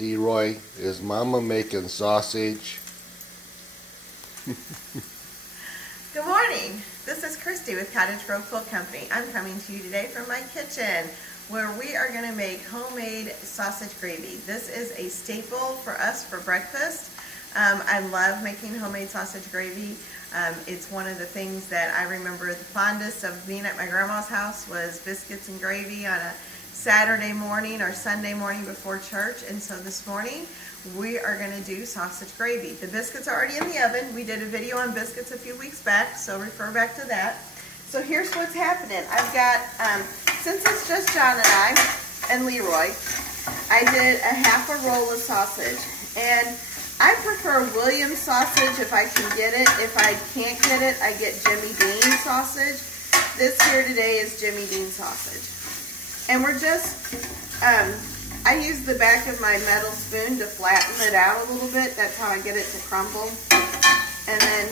Leroy, is Mama making sausage? Good morning. This is Christy with Cottage Grove Quilt Company. I'm coming to you today from my kitchen where we are going to make homemade sausage gravy. This is a staple for us for breakfast. I love making homemade sausage gravy. It's one of the things that I remember the fondest of being at my grandma's house was biscuits and gravy on a Saturday morning or Sunday morning before church. And so this morning we are going to do sausage gravy. The biscuits are already in the oven. We did a video on biscuits a few weeks back, so refer back to that. So here's what's happening. I've got, since it's just John and I and Leroy, I did a half a roll of sausage. And I prefer Williams sausage if I can get it. If I can't get it, I get Jimmy Dean sausage. This here today is Jimmy Dean sausage. And we're just, I use the back of my metal spoon to flatten it out a little bit. That's how I get it to crumble. And then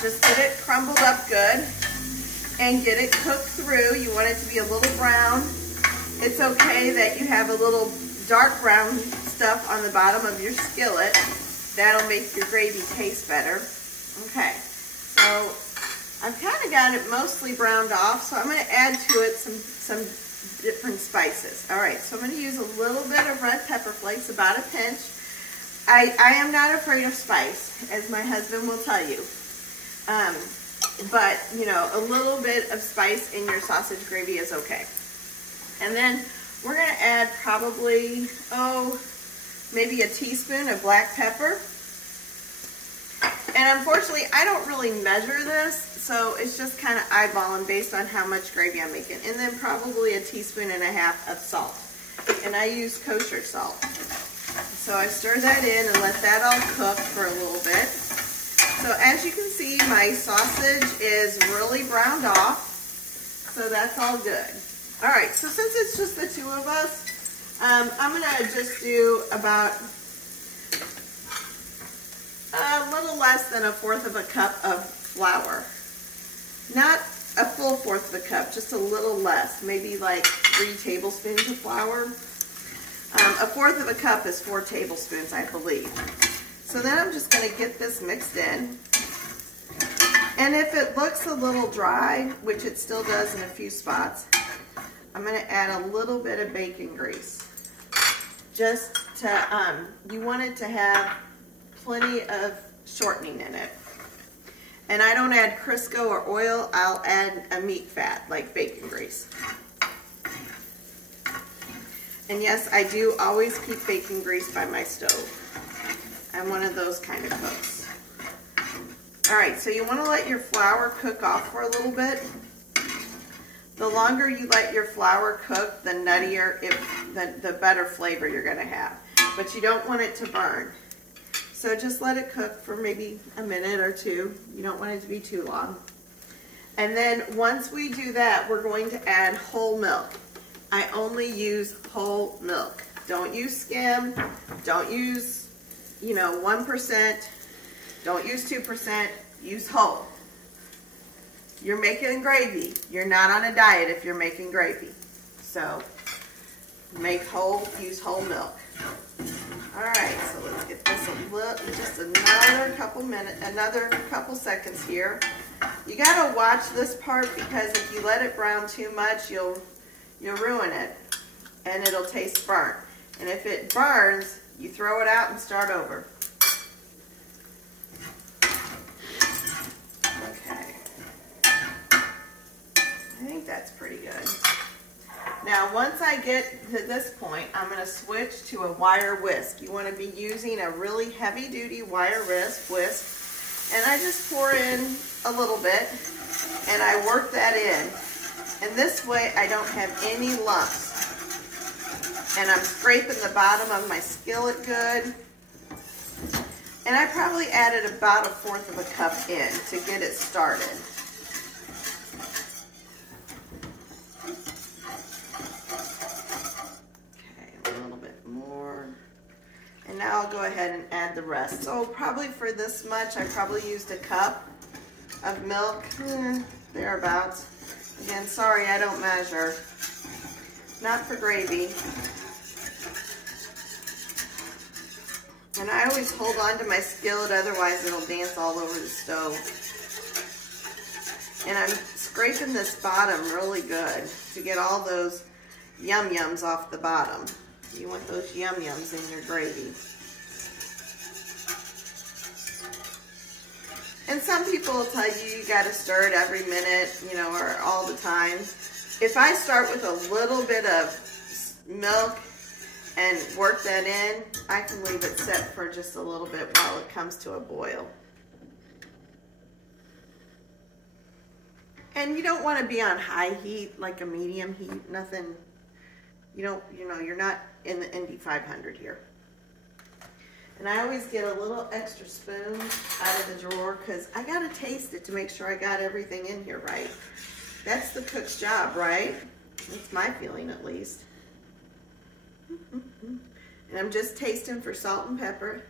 just get it crumbled up good and get it cooked through. You want it to be a little brown. It's okay that you have a little dark brown stuff on the bottom of your skillet. That'll make your gravy taste better. Okay, so I've kind of got it mostly browned off, so I'm going to add to it some different spices. All right, so I'm going to use a little bit of red pepper flakes, about a pinch. I am not afraid of spice, as my husband will tell you. But, you know, a little bit of spice in your sausage gravy is okay. And then we're going to add probably, maybe a teaspoon of black pepper. And unfortunately, I don't really measure this, so it's just kind of eyeballing based on how much gravy I'm making. And then probably a teaspoon and a half of salt. And I use kosher salt. So I stir that in and let that all cook for a little bit. So as you can see, my sausage is really browned off. So that's all good. All right, so since it's just the two of us, I'm going to just do about a little less than 1/4 of a cup of flour. Not a full 1/4 of a cup, just a little less, maybe like 3 tablespoons of flour. 1/4 of a cup is 4 tablespoons, I believe. So then I'm just going to get this mixed in. And if it looks a little dry, which it still does in a few spots, I'm going to add a little bit of bacon grease. Just to, you want it to have plenty of shortening in it. And I don't add Crisco or oil, I'll add a meat fat, like bacon grease. And yes, I do always keep bacon grease by my stove. I'm one of those kind of cooks. Alright, so you want to let your flour cook off for a little bit. The longer you let your flour cook, the nuttier, the better flavor you're going to have. But you don't want it to burn. So just let it cook for maybe a minute or two. You don't want it to be too long. And then once we do that, we're going to add whole milk. I only use whole milk. Don't use skim. Don't use, 1%. Don't use 2%. Use whole. You're making gravy. You're not on a diet if you're making gravy. So make whole, use whole milk. Alright, so let's get this just another couple seconds here. You gotta watch this part because if you let it brown too much, you'll ruin it and it'll taste burnt. And if it burns, you throw it out and start over. Okay. I think that's pretty good. Now, once I get to this point, I'm going to switch to a wire whisk. You want to be using a really heavy-duty wire whisk, and I just pour in a little bit, and I work that in. And this way, I don't have any lumps. And I'm scraping the bottom of my skillet good. And I probably added about 1/4 of a cup in to get it started. And now I'll go ahead and add the rest. So probably for this much, I probably used a cup of milk, thereabouts. Again, sorry, I don't measure. Not for gravy. And I always hold on to my skillet, otherwise it'll dance all over the stove. And I'm scraping this bottom really good to get all those yum-yums off the bottom. You want those yum-yums in your gravy. And some people will tell you gotta stir it every minute, you know, or all the time. If I start with a little bit of milk and work that in, I can leave it set for just a little bit while it comes to a boil. And you don't want to be on high heat, like a medium heat, nothing, you know, you're not in the Indy 500 here. And I always get a little extra spoon out of the drawer because I got to taste it to make sure I got everything in here right. That's the cook's job, right? That's my feeling at least. And I'm just tasting for salt and pepper.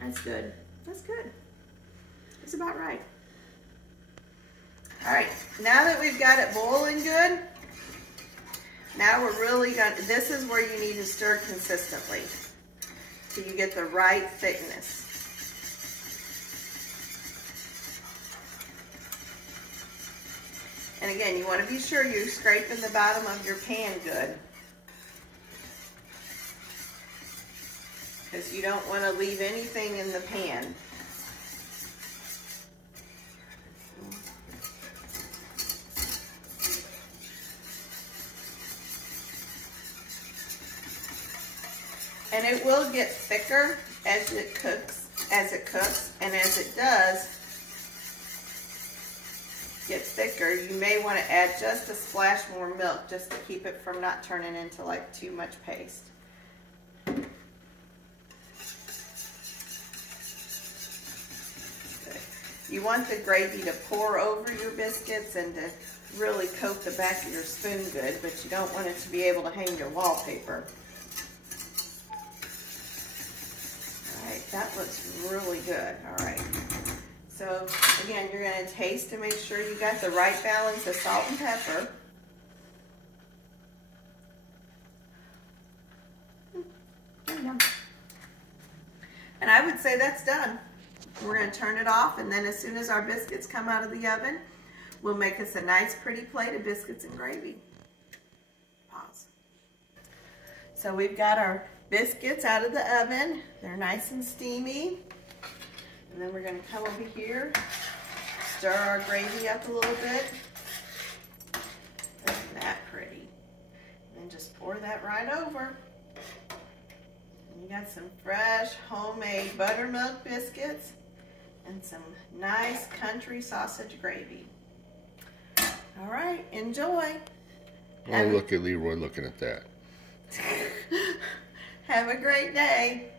That's good. That's good. That's about right. All right, now that we've got it boiling good, now we're really going to, this is where you need to stir consistently so you get the right thickness. And again, you want to be sure you're scraping the bottom of your pan good, because you don't want to leave anything in the pan. And it will get thicker as it cooks, and as it does get thicker, you may want to add just a splash more milk just to keep it from not turning into like too much paste. Good. You want the gravy to pour over your biscuits and to really coat the back of your spoon good, but you don't want it to be able to hang your wallpaper. That looks really good. All right. So again, you're going to taste to make sure you got the right balance of salt and pepper. And I would say that's done. We're going to turn it off, and then as soon as our biscuits come out of the oven, we'll make us a nice pretty plate of biscuits and gravy. Pause. So we've got our biscuits out of the oven. They're nice and steamy. And then we're going to come over here, stir our gravy up a little bit. Isn't that pretty? And then just pour that right over. And you got some fresh homemade buttermilk biscuits and some nice country sausage gravy. All right, enjoy. Oh, look at Leroy looking at that. Have a great day.